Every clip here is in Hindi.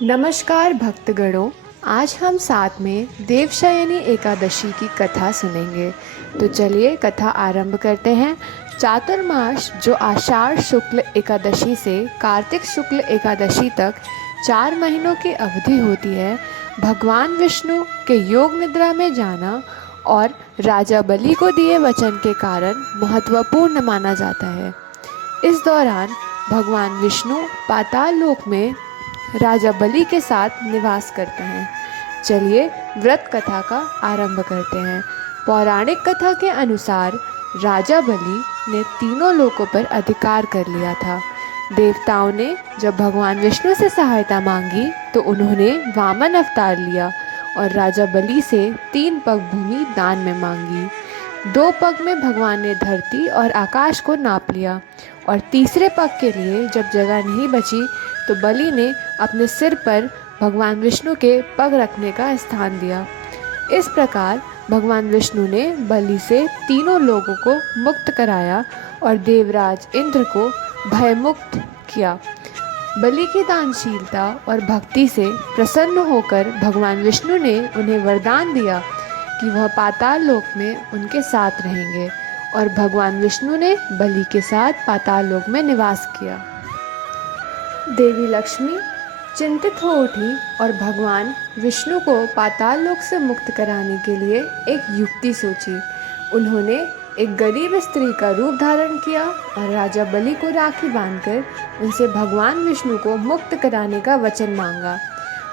नमस्कार भक्तगणों। आज हम साथ में देवशयनी एकादशी की कथा सुनेंगे। तो चलिए कथा आरंभ करते हैं। चातुर्मास जो आषाढ़ शुक्ल एकादशी से कार्तिक शुक्ल एकादशी तक 4 महीनों की अवधि होती है, भगवान विष्णु के योग निद्रा में जाना और राजा बलि को दिए वचन के कारण महत्वपूर्ण माना जाता है। इस दौरान भगवान विष्णु पाताल लोक में राजा बलि के साथ निवास करते हैं। चलिए व्रत कथा का आरंभ करते हैं। पौराणिक कथा के अनुसार राजा बलि ने तीनों लोकों पर अधिकार कर लिया था। देवताओं ने जब भगवान विष्णु से सहायता मांगी तो उन्होंने वामन अवतार लिया और राजा बलि से 3 पग भूमि दान में मांगी। 2 पग में भगवान ने धरती और आकाश को नाप लिया और तीसरे पग के लिए जब जगह नहीं बची तो बलि ने अपने सिर पर भगवान विष्णु के पग रखने का स्थान दिया। इस प्रकार भगवान विष्णु ने बलि से तीनों लोगों को मुक्त कराया और देवराज इंद्र को भयमुक्त किया। बलि की दानशीलता और भक्ति से प्रसन्न होकर भगवान विष्णु ने उन्हें वरदान दिया कि वह पाताल लोक में उनके साथ रहेंगे और भगवान विष्णु ने बलि के साथ पाताल लोक में निवास किया। देवी लक्ष्मी चिंतित हो उठी और भगवान विष्णु को पाताल लोक से मुक्त कराने के लिए एक युक्ति सोची। उन्होंने एक गरीब स्त्री का रूप धारण किया और राजा बलि को राखी बांधकर उनसे भगवान विष्णु को मुक्त कराने का वचन मांगा।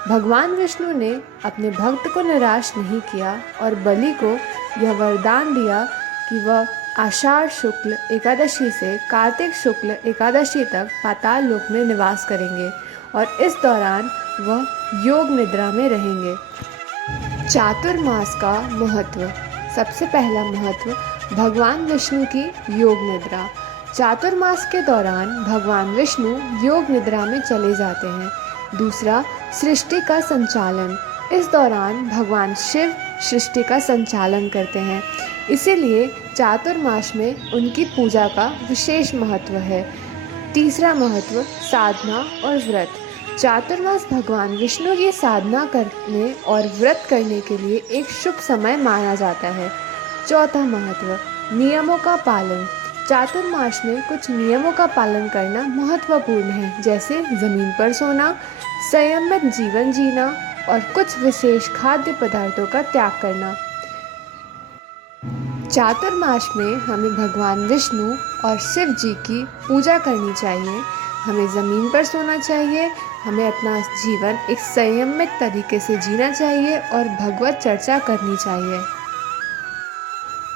भगवान विष्णु ने अपने भक्त को निराश नहीं किया और बलि को यह वरदान दिया कि वह आषाढ़ शुक्ल एकादशी से कार्तिक शुक्ल एकादशी तक पाताल लोक में निवास करेंगे और इस दौरान वह योग निद्रा में रहेंगे। चातुर्मास का महत्व। सबसे पहला महत्व भगवान विष्णु की योग निद्रा। चातुर्मास के दौरान भगवान विष्णु योग निद्रा में चले जाते हैं। दूसरा, सृष्टि का संचालन। इस दौरान भगवान शिव सृष्टि का संचालन करते हैं, इसीलिए चातुर्मास में उनकी पूजा का विशेष महत्व है। तीसरा महत्व साधना और व्रत। चातुर्मास भगवान विष्णु की साधना करने और व्रत करने के लिए एक शुभ समय माना जाता है। चौथा महत्व नियमों का पालन। चातुर्मास में कुछ नियमों का पालन करना महत्वपूर्ण है, जैसे ज़मीन पर सोना, संयमित जीवन जीना और कुछ विशेष खाद्य पदार्थों का त्याग करना। चातुर्मास में हमें भगवान विष्णु और शिव जी की पूजा करनी चाहिए। हमें ज़मीन पर सोना चाहिए, हमें अपना जीवन एक संयमित तरीके से जीना चाहिए और भगवत चर्चा करनी चाहिए।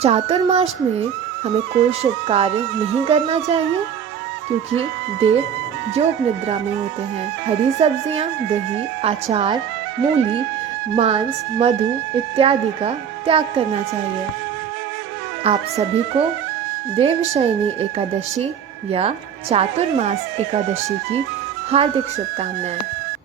चातुर्मास में हमें कोई शुभ कार्य नहीं करना चाहिए क्योंकि देव योग निद्रा में होते हैं। हरी सब्जियां, दही, अचार, मूली, मांस, मधु इत्यादि का त्याग करना चाहिए। आप सभी को देवशयनी एकादशी या चातुर्मास एकादशी की हार्दिक शुभकामनाएं।